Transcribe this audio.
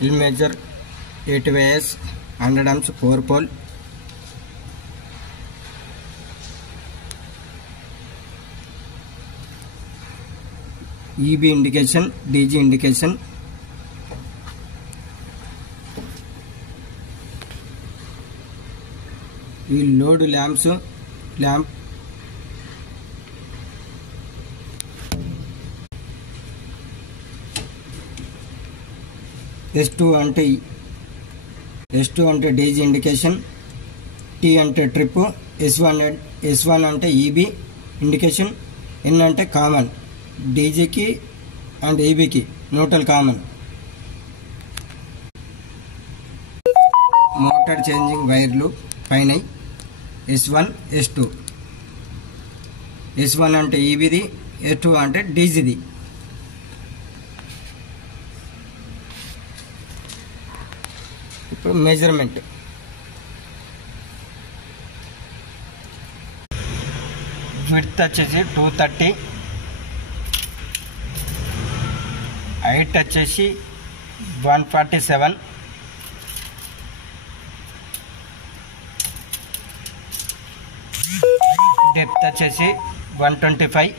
will measure 8 wires, 100 amps 4 pole. EB indication, DG indication. We will load lamp. S2 అంటే DG indication, T అంటే trip, S1 అంటే EB indication, N అంటే common, DGకి and EBకి neutral common. Motor changing వైర్లు పైన S1 S2. S1 అంటే EBది, S2 అంటే DGది. ఇప్పుడు మెజర్మెంట్. విడ్త్ వచ్చేసి 230, హైట్ వచ్చేసి 147, డెప్త్ వచ్చేసి 125,